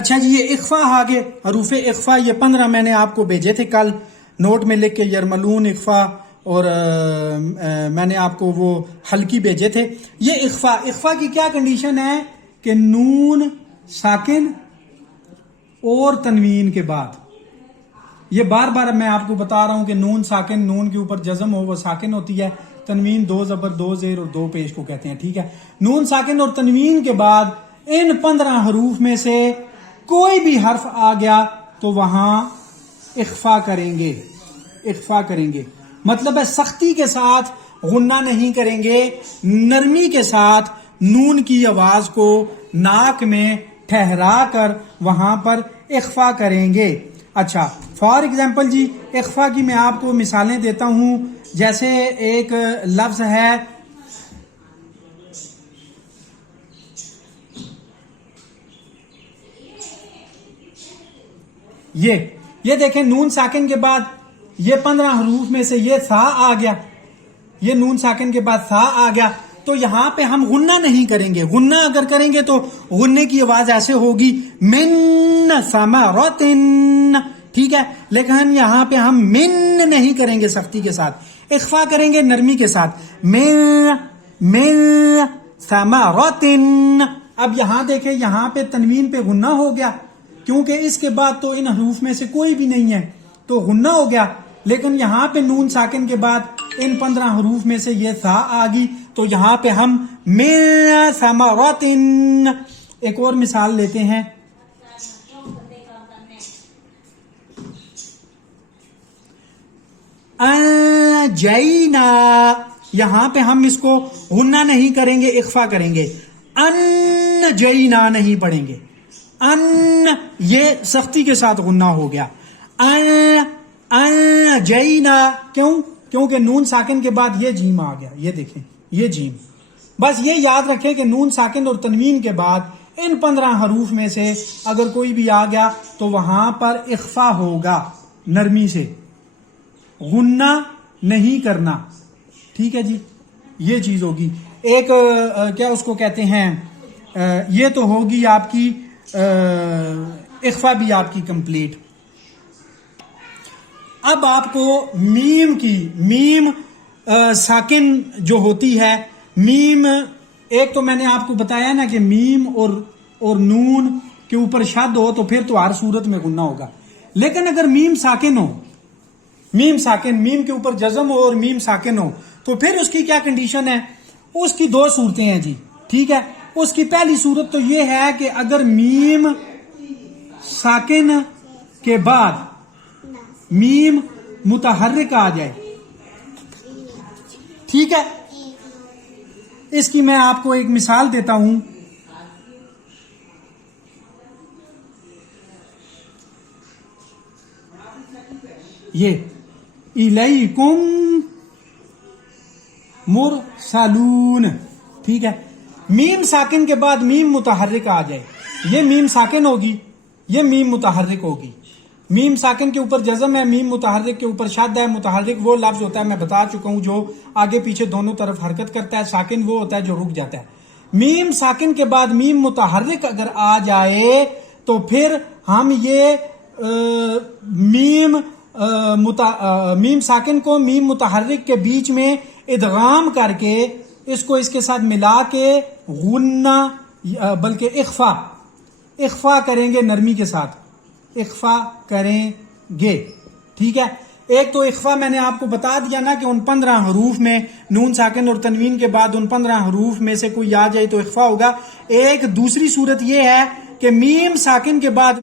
اچھا جی، یہ اخفا آگے حروف اخفا، یہ 15 میں نے آپ کو بھیجے تھے کل نوٹ میں لکھ کے، یرملون اخفا، اور میں نے آپ کو وہ ہلکی بھیجے تھے. یہ اخفا کی کیا کنڈیشن ہے کہ نون ساکن اور تنوین کے بعد، یہ بار بار میں آپ کو بتا رہا ہوں کہ نون ساکن، نون کے اوپر جزم ہو وہ ساکن ہوتی ہے، تنوین 2 زبر 2 زیر اور 2 پیش کو کہتے ہیں. ٹھیک ہے، نون ساکن اور تنوین کے بعد ان 15 حروف میں سے کوئی بھی حرف آ گیا تو وہاں اخفا کریں گے. اخفا کریں گے مطلب ہے سختی کے ساتھ غنہ نہیں کریں گے، نرمی کے ساتھ نون کی آواز کو ناک میں ٹھہرا کر وہاں پر اخفا کریں گے. اچھا، فار ایگزامپل جی، اخفا کی میں آپ کو مثالیں دیتا ہوں. جیسے ایک لفظ ہے یہ دیکھیں، نون ساکن کے بعد یہ 15 حروف میں سے یہ ثا آ گیا، یہ نون ساکن کے بعد ثا آ گیا، تو یہاں پہ ہم غنہ نہیں کریں گے. غنہ اگر کریں گے تو غنے کی آواز ایسے ہوگی من ثمرۃ، ٹھیک ہے، لیکن یہاں پہ ہم من نہیں کریں گے سختی کے ساتھ، اخفا کریں گے نرمی کے ساتھ، من ثمرۃ. اب یہاں دیکھیں، یہاں پہ تنوین پہ غنہ ہو گیا کیونکہ اس کے بعد تو ان حروف میں سے کوئی بھی نہیں ہے تو غنہ ہو گیا، لیکن یہاں پہ نون ساکن کے بعد ان 15 حروف میں سے یہ ثا آ گئی تو یہاں پہ ہم من ثمرۃ. ایک اور مثال لیتے ہیں، انجینا، یہاں پہ ہم اس کو غنہ نہیں کریں گے، اخفا کریں گے. انجینا نہیں پڑھیں گے، ان یہ سختی کے ساتھ غنہ ہو گیا. انجینا، کیونکہ نون ساکن کے بعد یہ جیم آ گیا، یہ دیکھیں یہ جیم. بس یہ یاد رکھیں کہ نون ساکن اور تنوین کے بعد ان 15 حروف میں سے اگر کوئی بھی آ گیا تو وہاں پر اخفا ہوگا، نرمی سے، غنہ نہیں کرنا. ٹھیک ہے جی، یہ چیز ہوگی. ایک کیا اس کو کہتے ہیں، یہ تو ہوگی آپ کی اخفا بھی آپ کی کمپلیٹ. اب آپ کو میم ساکن جو ہوتی ہے، میم ایک تو میں نے آپ کو بتایا نا کہ میم اور نون کے اوپر شد ہو تو پھر تو ہر صورت میں غنہ ہوگا، لیکن اگر میم ساکن ہو، میم کے اوپر جزم ہو اور میم ساکن ہو تو پھر اس کی کیا کنڈیشن ہے؟ اس کی 2 صورتیں ہیں جی. ٹھیک ہے، اس کی پہلی صورت تو یہ ہے کہ اگر میم ساکن کے بعد میم متحرک آ جائے، ٹھیک ہے، اس کی میں آپ کو ایک مثال دیتا ہوں. یہ الیکم مرسلون، ٹھیک ہے، میم ساکن کے بعد میم متحرک آ جائے، یہ میم ساکن ہوگی، یہ میم متحرک ہوگی. میم ساکن کے اوپر جزم ہے، میم متحرک کے اوپر شد ہے. متحرک وہ لفظ ہوتا ہے، میں بتا چکا ہوں، جو آگے پیچھے دونوں طرف حرکت کرتا ہے. ساکن وہ ہوتا ہے جو رک جاتا ہے. میم ساکن کے بعد میم متحرک اگر آ جائے تو پھر ہم یہ میم ساکن کو میم متحرک کے بیچ میں ادغام کر کے اس کو اس کے ساتھ ملا کے غنہ بلکہ اخفا کریں گے، نرمی کے ساتھ اخفا کریں گے. ٹھیک ہے، ایک تو اخفا میں نے آپ کو بتا دیا نا کہ ان 15 حروف میں نون ساکن اور تنوین کے بعد ان 15 حروف میں سے کوئی آ جائے تو اخفا ہوگا. ایک دوسری صورت یہ ہے کہ میم ساکن کے بعد